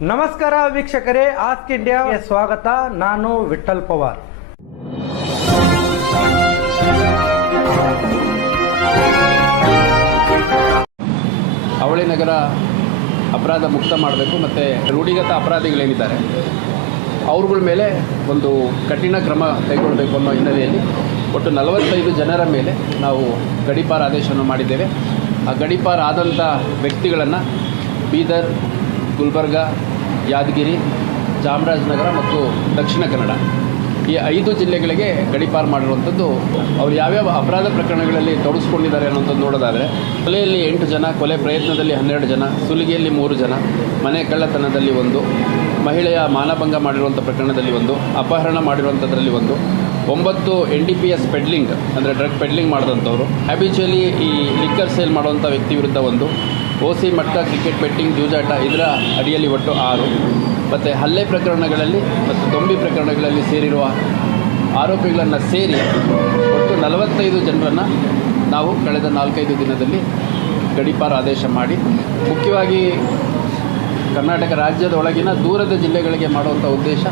ನಮಸ್ಕಾರ ವೀಕ್ಷಕರೇ, ಆಸ್ಕ್ ಇಂಡಿಯಾಗೆ ಸ್ವಾಗತ. ನಾನು ವಿಠಲ್ ಪವಾರ್. ಅವಳಿ ನಗರ ಅಪರಾಧ ಮುಕ್ತ ಮಾಡಬೇಕು ಮತ್ತು ರೂಢಿಗತ ಅಪರಾಧಿಗಳೇನಿದ್ದಾರೆ ಅವ್ರಗಳ ಮೇಲೆ ಒಂದು ಕಠಿಣ ಕ್ರಮ ಕೈಗೊಳ್ಳಬೇಕು ಅನ್ನೋ ಹಿನ್ನೆಲೆಯಲ್ಲಿ ಒಟ್ಟು 45 ಜನರ ಮೇಲೆ ನಾವು ಗಡೀಪಾರು ಆದೇಶವನ್ನು ಮಾಡಿದ್ದೇವೆ. ಆ ಗಡೀಪಾರು ಆದಂಥ ವ್ಯಕ್ತಿಗಳನ್ನು ಬೀದರ್, ಗುಲ್ಬರ್ಗ, ಯಾದಗಿರಿ, ಚಾಮರಾಜನಗರ ಮತ್ತು ದಕ್ಷಿಣ ಕನ್ನಡ ಈ 5 ಜಿಲ್ಲೆಗಳಿಗೆ ಗಡೀಪಾರು ಮಾಡಿರುವಂಥದ್ದು. ಅವ್ರು ಯಾವ್ಯಾವ ಅಪರಾಧ ಪ್ರಕರಣಗಳಲ್ಲಿ ತೊಡಗಿಸ್ಕೊಂಡಿದ್ದಾರೆ ಅನ್ನೋಂಥದ್ದು ನೋಡೋದಾದರೆ, ಕೊಲೆಯಲ್ಲಿ 8 ಜನ, ಕೊಲೆ ಪ್ರಯತ್ನದಲ್ಲಿ 12 ಜನ, ಸುಲಿಗೆಯಲ್ಲಿ 3 ಜನ, ಮನೆ ಕಳ್ಳತನದಲ್ಲಿ 1, ಮಹಿಳೆಯ ಮಾನಭಂಗ ಮಾಡಿರುವಂಥ ಪ್ರಕರಣದಲ್ಲಿ 1, ಅಪಹರಣ ಮಾಡಿರುವಂಥದ್ರಲ್ಲಿ 1, 9 NDPS ಪೆಡ್ಲಿಂಗ್ ಅಂದರೆ ಡ್ರಗ್ ಪೆಡ್ಲಿಂಗ್ ಮಾಡಿದಂಥವ್ರು, ಹ್ಯಾಬಿಚುಯಲಿ ಈ ಲಿಕ್ಕರ್ ಸೇಲ್ ಮಾಡುವಂಥ ವ್ಯಕ್ತಿ ವಿರುದ್ಧ 1, OC ಮಟ್ಟ ಕ್ರಿಕೆಟ್ ಬೆಟ್ಟಿಂಗ್ ಜೂಜಾಟ ಇದರ ಅಡಿಯಲ್ಲಿ ಒಟ್ಟು 6, ಮತ್ತು ಹಲ್ಲೆ ಪ್ರಕರಣಗಳಲ್ಲಿ ಮತ್ತು ದೊಂಬಿ ಪ್ರಕರಣಗಳಲ್ಲಿ ಸೇರಿರುವ ಆರೋಪಿಗಳನ್ನು ಸೇರಿ ಒಟ್ಟು 45 ಜನರನ್ನು ನಾವು ಕಳೆದ 4-5 ದಿನದಲ್ಲಿ ಗಡೀಪಾರು ಆದೇಶ ಮಾಡಿ, ಮುಖ್ಯವಾಗಿ ಕರ್ನಾಟಕ ರಾಜ್ಯದ ಒಳಗಿನ ದೂರದ ಜಿಲ್ಲೆಗಳಿಗೆ ಮಾಡುವಂಥ ಉದ್ದೇಶ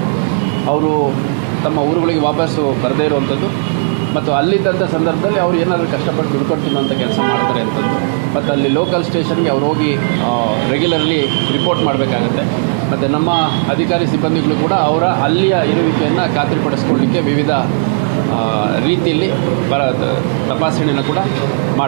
ಅವರು ತಮ್ಮ ಊರುಗಳಿಗೆ ವಾಪಸ್ಸು ಬರದೇ ಇರುವಂಥದ್ದು ಮತ್ತು ಅಲ್ಲಿದ್ದಂಥ ಸಂದರ್ಭದಲ್ಲಿ ಅವ್ರು ಏನಾದರೂ ಕಷ್ಟಪಟ್ಟು ದುಡ್ಕೊಂಡು ತಿನ್ನುವಂಥ ಕೆಲಸ ಮಾಡ್ತಾರೆ ಅಂತದ್ದು. ಮತ್ತು ಅಲ್ಲಿ ಲೋಕಲ್ ಸ್ಟೇಷನ್ಗೆ ಅವ್ರು ಹೋಗಿ ರೆಗ್ಯುಲರ್ಲಿ ರಿಪೋರ್ಟ್ ಮಾಡಬೇಕಾಗತ್ತೆ. ಮತ್ತು ನಮ್ಮ ಅಧಿಕಾರಿ ಸಿಬ್ಬಂದಿಗಳು ಕೂಡ ಅವರ ಅಲ್ಲಿಯ ಇರುವಿಕೆಯನ್ನು ಖಾತ್ರಿಪಡಿಸ್ಕೊಳ್ಳಿಕ್ಕೆ ವಿವಿಧ ರೀತಿಯಲ್ಲಿ ತಪಾಸಣೆಯನ್ನು ಕೂಡ ಮಾಡ್ತಾರೆ.